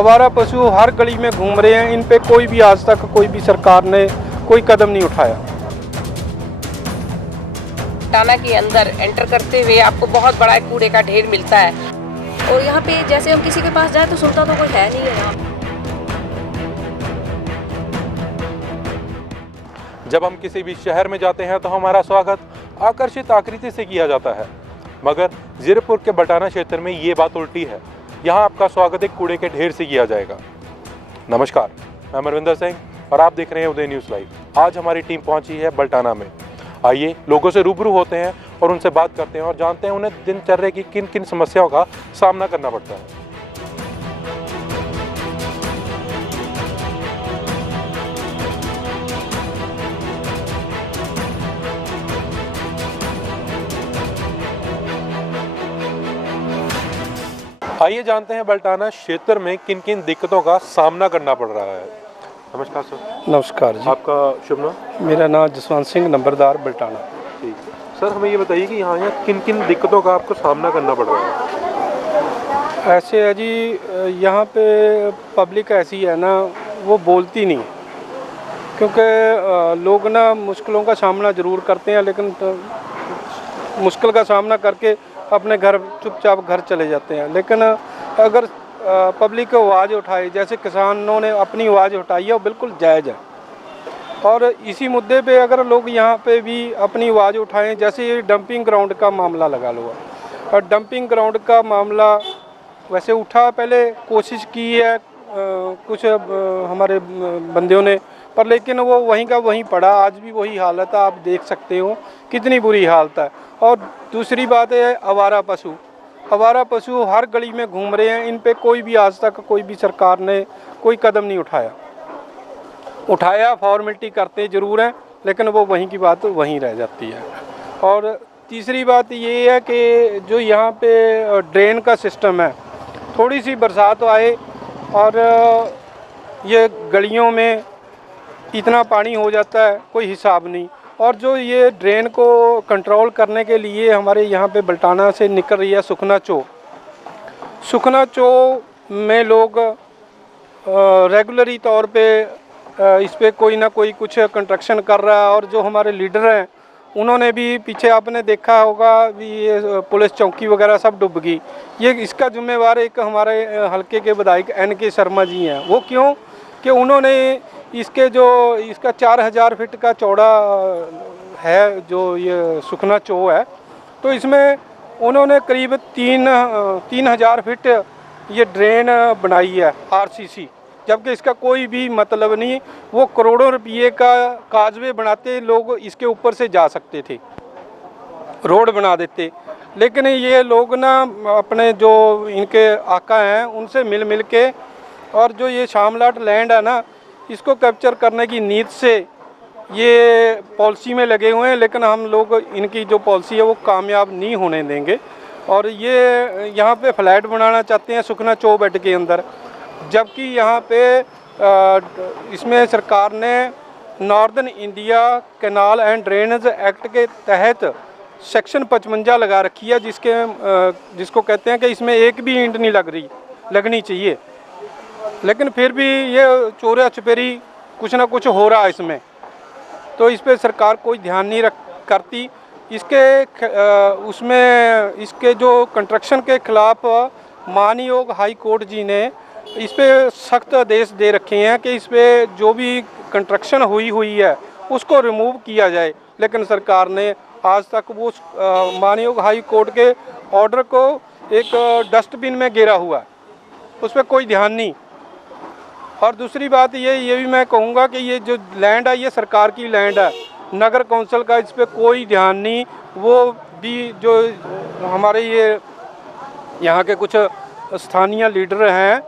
आवारा पशु हर गली में घूम रहे हैं, इन पे कोई भी आज तक कोई भी सरकार ने कोई कदम नहीं उठाया। टाना के अंदर एंटर करते हुए आपको बहुत बड़ा एक कूड़े का ढेर मिलता है और यहाँ पे जैसे हम किसी के पास जाए तो सुनता तो कोई है नहीं है यहाँ। जब हम किसी भी शहर में जाते हैं तो हमारा स्वागत आकर्षित आकृति से किया जाता है, मगर जीरकपुर के बटाना क्षेत्र में ये बात उल्टी है। यहाँ आपका स्वागत एक कूड़े के ढेर से किया जाएगा। नमस्कार, मैं अमरविंदर सिंह और आप देख रहे हैं उदय न्यूज़ लाइव। आज हमारी टीम पहुँची है बटाना में। आइए लोगों से रूबरू होते हैं और उनसे बात करते हैं और जानते हैं उन्हें दिनचर्या की किन किन समस्याओं का सामना करना पड़ता है। आइए जानते हैं बटाना क्षेत्र में किन किन दिक्कतों का सामना करना पड़ रहा है। नमस्कार सर। नमस्कार जी। आपका शुभ नाम? मेरा नाम जसवंत सिंह, नंबरदार बटाना। ठीक सर, हमें ये बताइए कि यहाँ किन किन दिक्कतों का आपको सामना करना पड़ रहा है। ऐसे है जी, यहाँ पे पब्लिक ऐसी है ना, वो बोलती नहीं, क्योंकि लोग ना मुश्किलों का सामना ज़रूर करते हैं, लेकिन मुश्किल का सामना करके अपने घर चुपचाप घर चले जाते हैं। लेकिन अगर पब्लिक आवाज़ उठाए, जैसे किसानों ने अपनी आवाज़ उठाई है, वो बिल्कुल जायज़ है। और इसी मुद्दे पे अगर लोग यहाँ पे भी अपनी आवाज़ उठाएं, जैसे ये डंपिंग ग्राउंड का मामला लगा लो, और डंपिंग ग्राउंड का मामला वैसे उठा, पहले कोशिश की है कुछ हमारे बंदियों ने, पर लेकिन वो वहीं का वहीं पड़ा। आज भी वही हालत है, आप देख सकते हो कितनी बुरी हालत है। और दूसरी बात है आवारा पशु। आवारा पशु हर गली में घूम रहे हैं, इन पे कोई भी आज तक कोई भी सरकार ने कोई कदम नहीं उठाया। फॉर्मेलिटी करते ज़रूर हैं, लेकिन वो वहीं की बात वहीं रह जाती है। और तीसरी बात ये है कि जो यहाँ पे ड्रेन का सिस्टम है, थोड़ी सी बरसात आए और ये गलियों में इतना पानी हो जाता है, कोई हिसाब नहीं। और जो ये ड्रेन को कंट्रोल करने के लिए हमारे यहाँ पे बटाना से निकल रही है सुखना चो में लोग रेगुलरी तौर पे इस पे कोई ना कोई कुछ कंस्ट्रक्शन कर रहा है। और जो हमारे लीडर हैं, उन्होंने भी पीछे आपने देखा होगा भी ये पुलिस चौकी वगैरह सब डूब गई। ये इसका जिम्मेवार एक हमारे हल्के के विधायक NK शर्मा जी हैं। वो क्यों कि उन्होंने इसका 4000 फीट का चौड़ा है जो ये सुखना चो है, तो इसमें उन्होंने करीब 3000 फीट ये ड्रेन बनाई है RCC, जबकि इसका कोई भी मतलब नहीं। वो करोड़ों रुपये का काजवे बनाते, लोग इसके ऊपर से जा सकते थे, रोड बना देते। लेकिन ये लोग ना अपने जो इनके आका हैं उनसे मिल के, और जो ये शामलाट लैंड है ना, इसको कैप्चर करने की नीयत से ये पॉलिसी में लगे हुए हैं। लेकिन हम लोग इनकी जो पॉलिसी है वो कामयाब नहीं होने देंगे। और ये यहाँ पे फ्लैट बनाना चाहते हैं सुखना चो बेड के अंदर, जबकि यहाँ पे इसमें सरकार ने northern India canal and drainage act के तहत सेक्शन 55 लगा रखी है, जिसको कहते हैं कि इसमें एक भी ईंट नहीं लगनी चाहिए। लेकिन फिर भी ये चोरा छुपेरी कुछ ना कुछ हो रहा है इसमें, तो इस पे सरकार कोई ध्यान नहीं करती। इसके जो कंस्ट्रक्शन के खिलाफ मानयोग हाई कोर्ट जी ने इस पे सख्त आदेश दे रखे हैं कि इस पे जो भी कंस्ट्रक्शन हुई है उसको रिमूव किया जाए। लेकिन सरकार ने आज तक वो मानयोग हाई कोर्ट के ऑर्डर को एक डस्टबिन में गिरा हुआ है, उस पर कोई ध्यान नहीं। और दूसरी बात ये भी मैं कहूँगा कि ये जो लैंड है ये सरकार की लैंड है, नगर कौंसिल का इस पर कोई ध्यान नहीं। वो भी जो हमारे ये यहाँ के कुछ स्थानीय लीडर हैं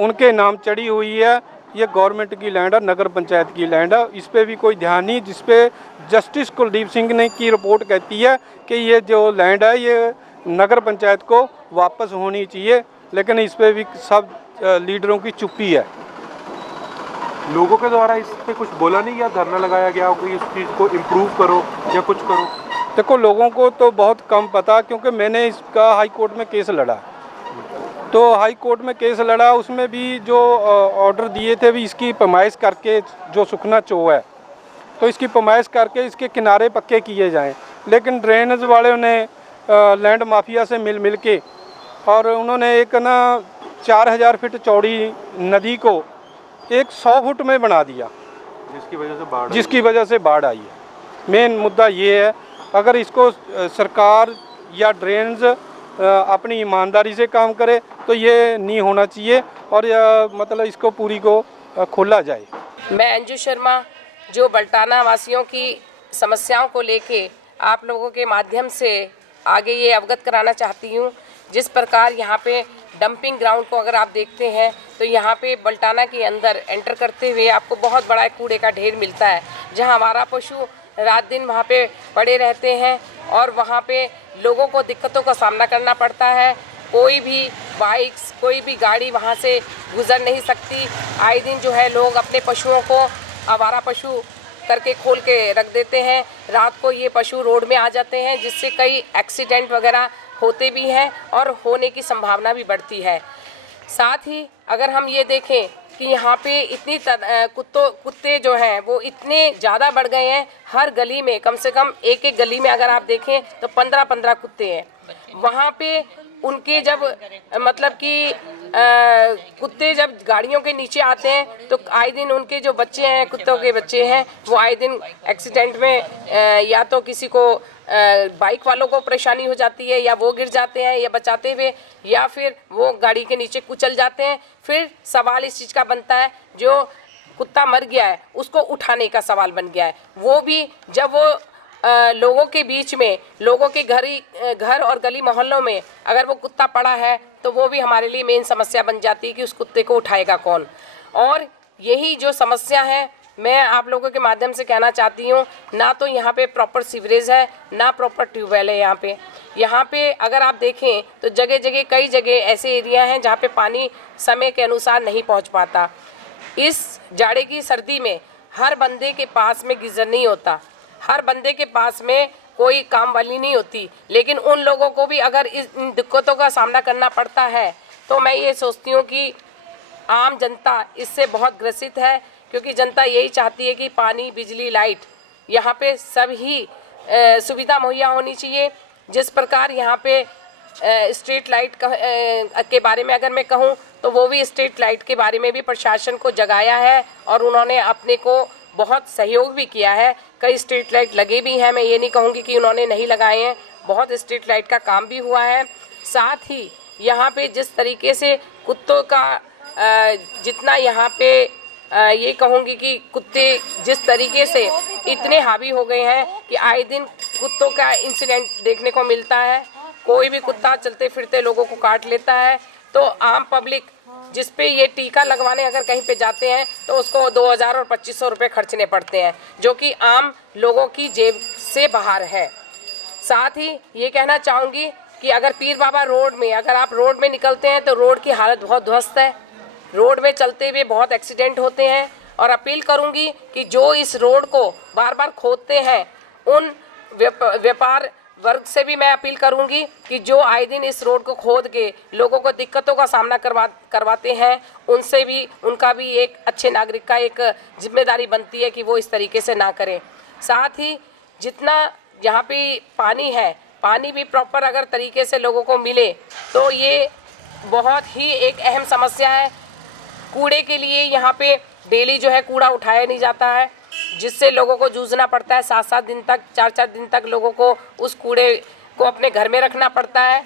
उनके नाम चढ़ी हुई है। ये गवर्नमेंट की लैंड है, नगर पंचायत की लैंड है, इस पर भी कोई ध्यान नहीं। जिस पे जस्टिस कुलदीप सिंह ने की रिपोर्ट कहती है कि ये जो लैंड है ये नगर पंचायत को वापस होनी चाहिए, लेकिन इस पर भी सब लीडरों की चुप्पी है। लोगों के द्वारा इस पे कुछ बोला नहीं या धरना लगाया गया कि इस चीज़ को इम्प्रूव करो या कुछ करो? देखो, लोगों को तो बहुत कम पता, क्योंकि मैंने इसका हाई कोर्ट में केस लड़ा तो हाई कोर्ट में केस लड़ा, उसमें भी जो ऑर्डर दिए थे भी इसकी पैमाइश करके, जो सुखना चो है तो इसकी पैमाइश करके इसके किनारे पक्के किए जाएं। लेकिन ड्रेनेज वालों ने लैंड माफिया से मिल के और उन्होंने एक ना 4000 फीट चौड़ी नदी को एक 100 फुट में बना दिया, जिसकी वजह से बाढ़ आई है। मेन मुद्दा ये है, अगर इसको सरकार या ड्रेन्स अपनी ईमानदारी से काम करे तो ये नहीं होना चाहिए और मतलब इसको पूरी को खोला जाए। मैं अंजू शर्मा जो बल्टाना वासियों की समस्याओं को लेके आप लोगों के माध्यम से आगे ये अवगत कराना चाहती हूँ। जिस प्रकार यहाँ पे डंपिंग ग्राउंड को अगर आप देखते हैं तो यहाँ पे बल्टाना के अंदर एंटर करते हुए आपको बहुत बड़ा एक कूड़े का ढेर मिलता है, जहाँ हमारा पशु रात दिन वहाँ पे पड़े रहते हैं और वहाँ पे लोगों को दिक्कतों का सामना करना पड़ता है। कोई भी बाइक्स, कोई भी गाड़ी वहाँ से गुजर नहीं सकती। आए दिन जो है लोग अपने पशुओं को आवारा पशु करके खोल के रख देते हैं। रात को ये पशु रोड में आ जाते हैं, जिससे कई एक्सीडेंट वगैरह होते भी हैं और होने की संभावना भी बढ़ती है। साथ ही अगर हम ये देखें कि यहाँ पे इतनी कुत्ते जो हैं वो इतने ज़्यादा बढ़ गए हैं। हर गली में कम से कम एक एक गली में अगर आप देखें तो 15-15 कुत्ते हैं। वहाँ पे उनके जब मतलब कि कुत्ते जब गाड़ियों के नीचे आते हैं तो आए दिन उनके जो बच्चे हैं, कुत्तों के बच्चे हैं, वो आए दिन एक्सीडेंट में या तो किसी को बाइक वालों को परेशानी हो जाती है या वो गिर जाते हैं या बचाते हुए, या फिर वो गाड़ी के नीचे कुचल जाते हैं। फिर सवाल इस चीज़ का बनता है, जो कुत्ता मर गया है उसको उठाने का सवाल बन गया है। वो भी जब वो लोगों के बीच में, लोगों के घर और गली मोहल्लों में अगर वो कुत्ता पड़ा है तो वो भी हमारे लिए मेन समस्या बन जाती है कि उस कुत्ते को उठाएगा कौन। और यही जो समस्या है, मैं आप लोगों के माध्यम से कहना चाहती हूँ, ना तो यहाँ पे प्रॉपर सीवरेज है, ना प्रॉपर ट्यूबवेल है। यहाँ पे अगर आप देखें तो जगह जगह कई जगह ऐसे एरिया हैं जहाँ पे पानी समय के अनुसार नहीं पहुँच पाता। इस जाड़े की सर्दी में हर बंदे के पास में गीज़र नहीं होता, हर बंदे के पास में कोई काम वाली नहीं होती, लेकिन उन लोगों को भी अगर इन दिक्कतों का सामना करना पड़ता है तो मैं ये सोचती हूँ कि आम जनता इससे बहुत ग्रसित है, क्योंकि जनता यही चाहती है कि पानी, बिजली, लाइट यहाँ पे सभी सुविधा मुहैया होनी चाहिए। जिस प्रकार यहाँ पे स्ट्रीट लाइट के बारे में अगर मैं कहूँ तो वो भी स्ट्रीट लाइट के बारे में भी प्रशासन को जगाया है और उन्होंने अपने को बहुत सहयोग भी किया है। कई स्ट्रीट लाइट लगे भी हैं, मैं ये नहीं कहूँगी कि उन्होंने नहीं लगाए हैं, बहुत स्ट्रीट लाइट का काम भी हुआ है। साथ ही यहाँ पे जिस तरीके से कुत्तों का जितना यहाँ पे ये कहूँगी कि कुत्ते जिस तरीके से इतने हावी हो गए हैं कि आए दिन कुत्तों का इंसिडेंट देखने को मिलता है। कोई भी कुत्ता चलते फिरते लोगों को काट लेता है, तो आम पब्लिक जिस पे ये टीका लगवाने अगर कहीं पे जाते हैं तो उसको 2000 और 2500 रुपये खर्चने पड़ते हैं, जो कि आम लोगों की जेब से बाहर है। साथ ही ये कहना चाहूँगी कि अगर पीर बाबा रोड में अगर आप रोड में निकलते हैं तो रोड की हालत बहुत ध्वस्त है। रोड में चलते हुए बहुत एक्सीडेंट होते हैं और अपील करूँगी कि जो इस रोड को बार बार खोदते हैं उन व्यापार वर्ग से भी मैं अपील करूंगी कि जो आए दिन इस रोड को खोद के लोगों को दिक्कतों का सामना करवाते हैं, उनसे भी उनका भी एक अच्छे नागरिक का एक जिम्मेदारी बनती है कि वो इस तरीके से ना करें। साथ ही जितना यहाँ पे पानी है, पानी भी प्रॉपर अगर तरीके से लोगों को मिले तो ये बहुत ही एक अहम समस्या है। कूड़े के लिए यहाँ पे डेली जो है कूड़ा उठाया नहीं जाता है, जिससे लोगों को जूझना पड़ता है। 7-7 दिन तक, 4-4 दिन तक लोगों को उस कूड़े को अपने घर में रखना पड़ता है।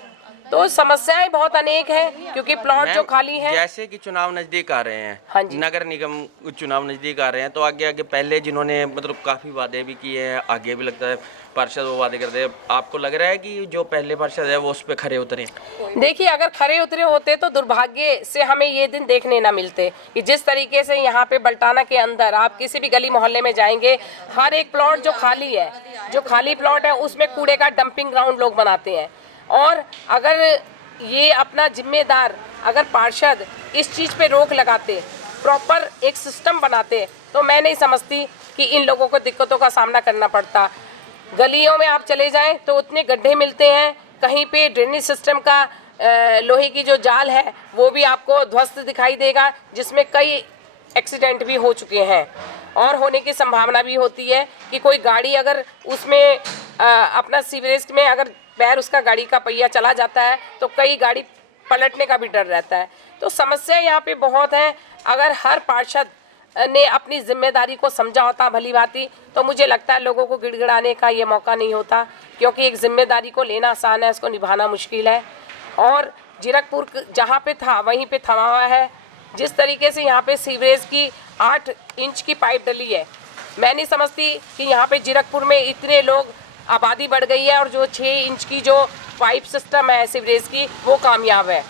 तो समस्याएं बहुत अनेक हैं, क्योंकि प्लॉट जो खाली हैं, जैसे कि चुनाव नज़दीक आ रहे हैं, हाँ जी, नगर निगम चुनाव नज़दीक आ रहे हैं, तो आगे आगे पहले जिन्होंने मतलब काफ़ी वादे भी किए हैं, आगे भी लगता है पार्षद वो वादे करते हैं। आपको लग रहा है कि जो पहले पार्षद है वो उस पर खरे उतरे? देखिए, अगर खरे उतरे होते तो दुर्भाग्य से हमें ये दिन देखने ना मिलते कि जिस तरीके से यहाँ पे बल्टाना के अंदर आप किसी भी गली मोहल्ले में जाएंगे, हर एक प्लॉट जो खाली है, जो खाली प्लॉट है उसमें कूड़े का डंपिंग ग्राउंड लोग बनाते हैं। और अगर ये अपना जिम्मेदार अगर पार्षद इस चीज़ पे रोक लगाते, प्रॉपर एक सिस्टम बनाते, तो मैं नहीं समझती कि इन लोगों को दिक्कतों का सामना करना पड़ता। गलियों में आप चले जाएं तो उतने गड्ढे मिलते हैं, कहीं पे ड्रेनेज सिस्टम का लोहे की जो जाल है वो भी आपको ध्वस्त दिखाई देगा, जिसमें कई एक्सीडेंट भी हो चुके हैं और होने की संभावना भी होती है कि कोई गाड़ी अगर उसमें अपना सीवरेज में अगर पैर उसका गाड़ी का पहिया चला जाता है तो कई गाड़ी पलटने का भी डर रहता है। तो समस्या यहाँ पे बहुत है। अगर हर पार्षद ने अपनी जिम्मेदारी को समझा होता भली भांति तो मुझे लगता है लोगों को गिड़गिड़ाने का ये मौका नहीं होता, क्योंकि एक जिम्मेदारी को लेना आसान है, उसको निभाना मुश्किल है। और जीरकपुर जहाँ पे था वहीं पे थमा हुआ है। जिस तरीके से यहाँ पे सीवरेज की 8 इंच की पाइप डली है, मैं नहीं समझती कि यहाँ पे जीरकपुर में इतने लोग आबादी बढ़ गई है और जो 6 इंच की जो पाइप सिस्टम है सीवरेज की वो कामयाब है।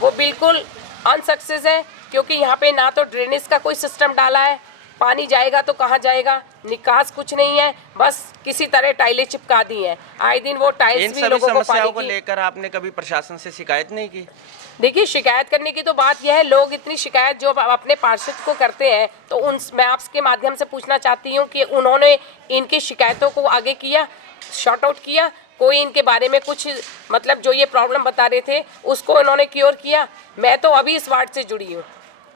वो बिल्कुल अनसक्सेस है, क्योंकि यहाँ पे ना तो ड्रेनेज का कोई सिस्टम डाला है, पानी जाएगा तो कहाँ जाएगा, निकास कुछ नहीं है, बस किसी तरह टाइलें चिपका दी हैं। आए दिन वो इन टाइल्स भी सभी लोगों को समस्याओं को पानी की। लेकर आपने कभी प्रशासन से शिकायत नहीं की? देखिए, शिकायत करने की तो बात यह है, लोग इतनी शिकायत जो अपने पार्षद को करते हैं तो उन मैं आपके माध्यम से पूछना चाहती हूँ कि उन्होंने इनकी शिकायतों को आगे किया, शॉर्ट आउट किया, कोई इनके बारे में कुछ मतलब जो ये प्रॉब्लम बता रहे थे उसको इन्होंने क्योर किया? मैं तो अभी इस वार्ड से जुड़ी हूँ,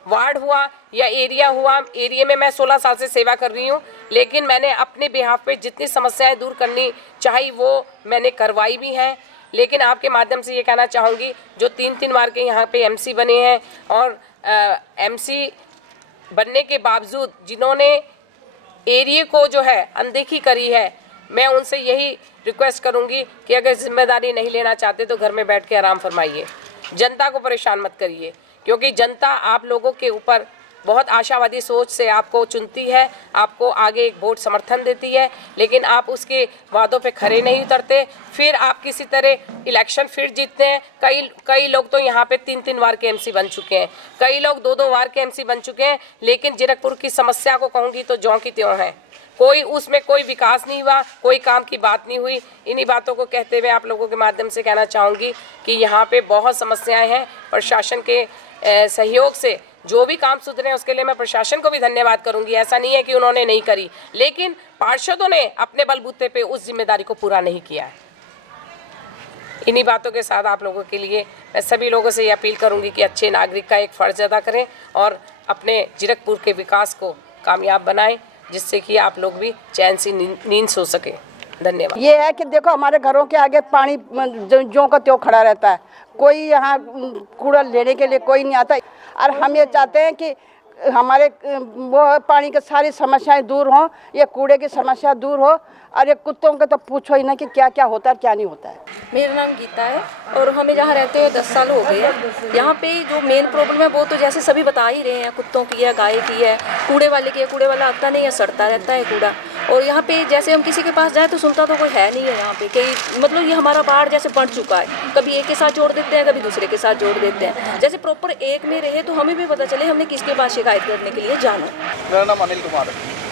वार्ड हुआ या एरिया हुआ, एरिया में मैं 16 साल से सेवा कर रही हूँ, लेकिन मैंने अपने बिहाफ पे जितनी समस्याएं दूर करनी चाहिए वो मैंने करवाई भी हैं। लेकिन आपके माध्यम से ये कहना चाहूँगी, जो 3-3 बार के यहाँ पे एमसी बने हैं और एमसी बनने के बावजूद जिन्होंने एरिया को जो है अनदेखी करी है, मैं उनसे यही रिक्वेस्ट करूंगी कि अगर जिम्मेदारी नहीं लेना चाहते तो घर में बैठ के आराम फरमाइए, जनता को परेशान मत करिए, क्योंकि जनता आप लोगों के ऊपर बहुत आशावादी सोच से आपको चुनती है, आपको आगे एक वोट समर्थन देती है, लेकिन आप उसके वादों पे खरे नहीं उतरते, फिर आप किसी तरह इलेक्शन फिर जीतते हैं। कई लोग तो यहाँ पे 3-3 बार के एमसी बन चुके हैं, कई लोग 2-2 बार के एमसी बन चुके हैं, लेकिन जीरकपुर की समस्या को कहूँगी तो ज्यों की त्यों है, कोई उसमें कोई विकास नहीं हुआ, कोई काम की बात नहीं हुई। इन्हीं बातों को कहते हुए आप लोगों के माध्यम से कहना चाहूँगी कि यहाँ पे बहुत समस्याएं हैं। प्रशासन के सहयोग से जो भी काम सुधरे हैं उसके लिए मैं प्रशासन को भी धन्यवाद करूँगी। ऐसा नहीं है कि उन्होंने नहीं करी, लेकिन पार्षदों ने अपने बलबूते पे उस जिम्मेदारी को पूरा नहीं किया है। इन्हीं बातों के साथ आप लोगों के लिए मैं सभी लोगों से ये अपील करूँगी कि अच्छे नागरिक का एक फ़र्ज़ अदा करें और अपने जीरकपुर के विकास को कामयाब बनाएं, जिससे कि आप लोग भी चैन से नींद सो सके। धन्यवाद। ये है कि देखो हमारे घरों के आगे पानी ज्यों का त्यों खड़ा रहता है, कोई यहाँ कूड़ा लेने के लिए कोई नहीं आता, और हम ये चाहते हैं कि हमारे वो पानी की सारी समस्याएं दूर हों, ये कूड़े की समस्या दूर हो, और ये कुत्तों का तो पूछो ही ना कि क्या क्या होता है क्या नहीं होता है। मेरा नाम गीता है और हमें जहाँ रहते हुए 10 साल हो गए हैं। यहाँ पे जो मेन प्रॉब्लम है वो तो जैसे सभी बता ही रहे हैं, कुत्तों की है, गाय की है, कूड़े वाले की है, कूड़े वाला आता नहीं है, सड़ता रहता है कूड़ा। और यहाँ पे जैसे हम किसी के पास जाए तो सुनता तो कोई है नहीं है यहाँ पे, कई मतलब ये हमारा बाढ़ जैसे बढ़ चुका है, कभी एक के साथ जोड़ देते हैं, कभी दूसरे के साथ जोड़ देते हैं। जैसे प्रॉपर एक में रहे तो हमें भी पता चले हमने किसके पास शिकायत करने के लिए जाना। मेरा नाम अनिल कुमार है।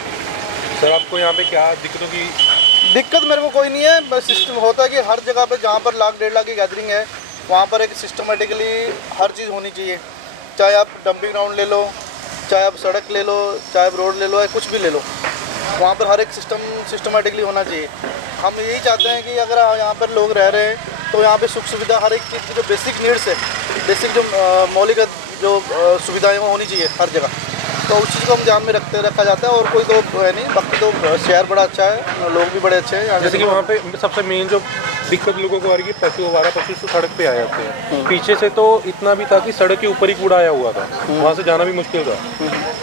सर, आपको यहाँ पे क्या दिक्कतों की? दिक्कत मेरे को कोई नहीं है, बस सिस्टम होता है कि हर जगह पे जहाँ पर 1-1.5 लाख की गैदरिंग है वहाँ पर एक सिस्टमेटिकली हर चीज़ होनी चाहिए। चाहे आप डंपिंग ग्राउंड ले लो, चाहे आप सड़क ले लो, चाहे आप रोड ले लो, या कुछ भी ले लो, वहाँ पर हर एक सिस्टमेटिकली होना चाहिए। हम यही चाहते हैं कि अगर यहाँ पर लोग रह रहे हैं तो यहाँ पे सुख सुविधा हर एक चीज़ की जो बेसिक नीड्स है, बेसिक जो मौलिक जो सुविधाएँ वो होनी चाहिए हर जगह, तो उस चीज़ को हम ध्यान में रखा जाता है। और कोई तो है नहीं, बाकी तो शहर बड़ा अच्छा है, लोग भी बड़े अच्छे हैं। जैसे कि वहाँ पे सबसे मेन जो दिक्कत लोगों को आ रही है, पशु आवारा पशु तो सड़क पे आ जाते हैं। पीछे से तो इतना भी था कि सड़क के ऊपर ही कूड़ा आया हुआ था, वहाँ से जाना भी मुश्किल था।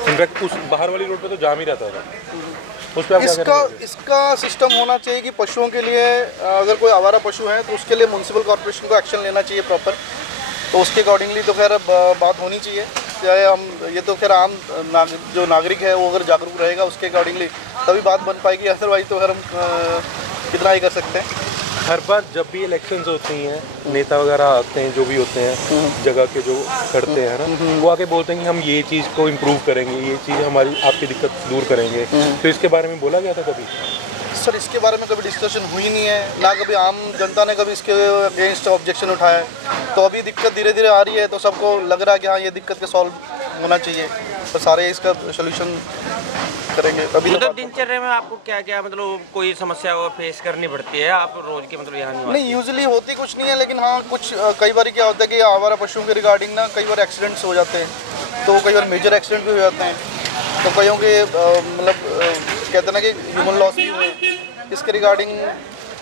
इनफैक्ट उस बाहर वाली रोड पे तो जाम ही रहता था। उस पे इसका सिस्टम होना चाहिए कि पशुओं के लिए अगर कोई आवारा पशु है तो उसके लिए म्यूनसिपल कॉर्पोरेशन को एक्शन लेना चाहिए प्रॉपर, तो उसके अकॉर्डिंगली तो खैर बात होनी चाहिए। चाहे हम ये तो खैर आम जो नागरिक है वो अगर जागरूक रहेगा उसके अकॉर्डिंगली तभी बात बन पाएगी, अदरवाइज तो खैर हम कितना ही कर सकते हैं। हर बार जब भी इलेक्शंस होती हैं, नेता वगैरह आते हैं, जो भी होते हैं जगह के जो करते हैं ना, वो आके बोलते हैं कि हम ये चीज़ को इम्प्रूव करेंगे, ये चीज़ हमारी आपकी दिक्कत दूर करेंगे। तो इसके बारे में बोला गया था कभी? सर, इसके बारे में कभी डिस्कशन हुई नहीं है, ना कभी आम जनता ने कभी इसके अगेंस्ट ऑब्जेक्शन उठाया। तो अभी दिक्कत धीरे धीरे आ रही है, तो सबको लग रहा है कि हाँ ये दिक्कत के सॉल्व होना चाहिए, तो सारे इसका सोल्यूशन करेंगे। अभी तो मतलब दिनचर्या में आपको क्या क्या मतलब कोई समस्या फेस करनी पड़ती है आप रोज के मतलब यहाँ नहीं, यूजुअली होती कुछ नहीं है, लेकिन हाँ कुछ कई बार क्या होता है कि आवारा पशुओं के रिगार्डिंग ना कई बार एक्सीडेंट्स हो जाते हैं, तो कई बार मेजर एक्सीडेंट भी हो जाते हैं, तो कईयों के मतलब कहते हैं ना कि ह्यूमन लॉस भी हुए, इसके रिगार्डिंग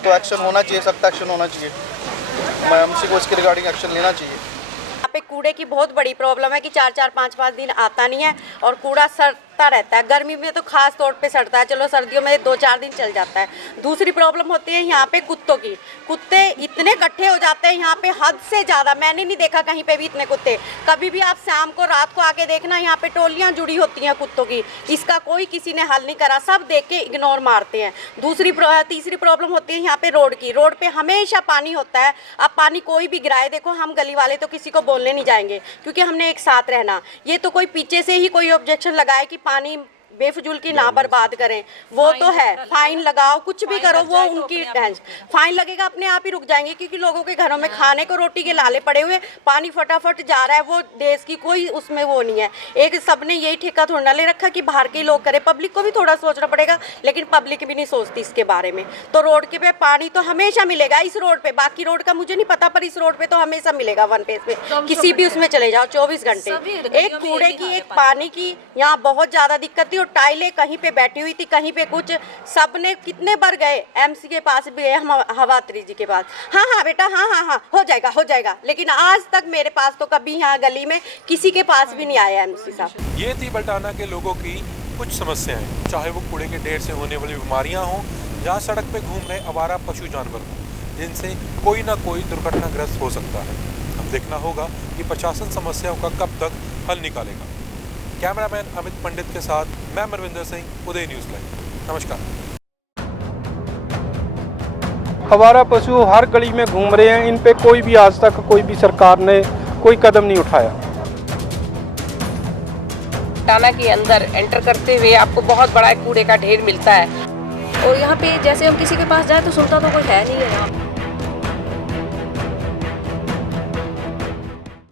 तो एक्शन होना चाहिए, सख्त एक्शन होना चाहिए। एमसी को इसके रिगार्डिंग एक्शन लेना चाहिए। यहाँ पे कूड़े की बहुत बड़ी प्रॉब्लम है कि 4-4 5-5 दिन आता नहीं है और कूड़ा सड़ता रहता है। गर्मी में तो खास तौर पे सड़ता है, चलो सर्दियों में 2-4 दिन चल जाता है। दूसरी प्रॉब्लम होती है यहाँ पे कुत्तों की। कुत्ते इतने इकट्ठे हो जाते हैं यहाँ पे हद से ज़्यादा, मैंने नहीं देखा कहीं पे भी इतने कुत्ते। कभी भी आप शाम को रात को आके देखना, यहाँ पे टोलियाँ जुड़ी होती हैं कुत्तों की। इसका कोई किसी ने हल नहीं करा, सब देख के इग्नोर मारते हैं। तीसरी प्रॉब्लम होती है यहाँ पे रोड की। रोड पे हमेशा पानी होता है। अब पानी कोई भी गिराए, देखो हम गली वाले तो किसी को बोलने नहीं जाएंगे क्योंकि हमने एक साथ रहना। ये तो कोई पीछे से ही कोई ऑब्जेक्शन लगाए कि पानी बेफजूल की ना बर्बाद करें, वो तो है, फाइन लगाओ, कुछ भी करो, वो उनकी फाइन लगेगा, अपने आप ही रुक जाएंगे क्योंकि लोगों के घरों में खाने को रोटी के लाले पड़े हुए, पानी फटाफट जा रहा है, वो देश की कोई उसमें वो नहीं है। एक सबने यही ठेका थोड़ा ना ले रखा कि बाहर के लोग करें, पब्लिक को भी थोड़ा सोचना पड़ेगा, लेकिन पब्लिक भी नहीं सोचती इसके बारे में। तो रोड के पे पानी तो हमेशा मिलेगा, इस रोड पे, बाकी रोड का मुझे नहीं पता, पर इस रोड पे तो हमेशा मिलेगा। वन पेज पे किसी भी उसमें चले जाओ 24 घंटे। एक कूड़े की, एक पानी की यहाँ बहुत ज्यादा दिक्कत थी। और टाइलें कहीं पे बैठी हुई थी, कहीं पे कुछ, सबने कितने बार गए, एमसी के पास भी गए, हम हवात्री जी के पास, हाँ बेटा, हाँ हो जाएगा, लेकिन आज तक मेरे पास तो कभी यहाँ गली में किसी के पास भी नहीं आया एमसी साहब। ये थी बल्टाना के लोगों की कुछ समस्याएं, चाहे वो कूड़े के ढेर से होने वाली बीमारियां हों या सड़क पे घूम रहे आवारा पशु जानवर हों, जिनसे कोई ना कोई दुर्घटनाग्रस्त हो सकता है। अब देखना होगा कि प्रशासन समस्याओं का कब तक हल निकालेगा। कैमरामैन अमित पंडित के साथ मैं मनविंदर सिंह, उदय न्यूज़ लाइव। नमस्कार। आवारा पशु हर गली में घूम रहे हैं, इन पे कोई भी आज तक कोई भी सरकार ने कोई कदम नहीं उठाया। टाना के अंदर एंटर करते हुए आपको बहुत बड़ा कूड़े का ढेर मिलता है। और यहाँ पे जैसे हम किसी के पास जाए तो सुनता तो कोई है नहीं है यहाँ।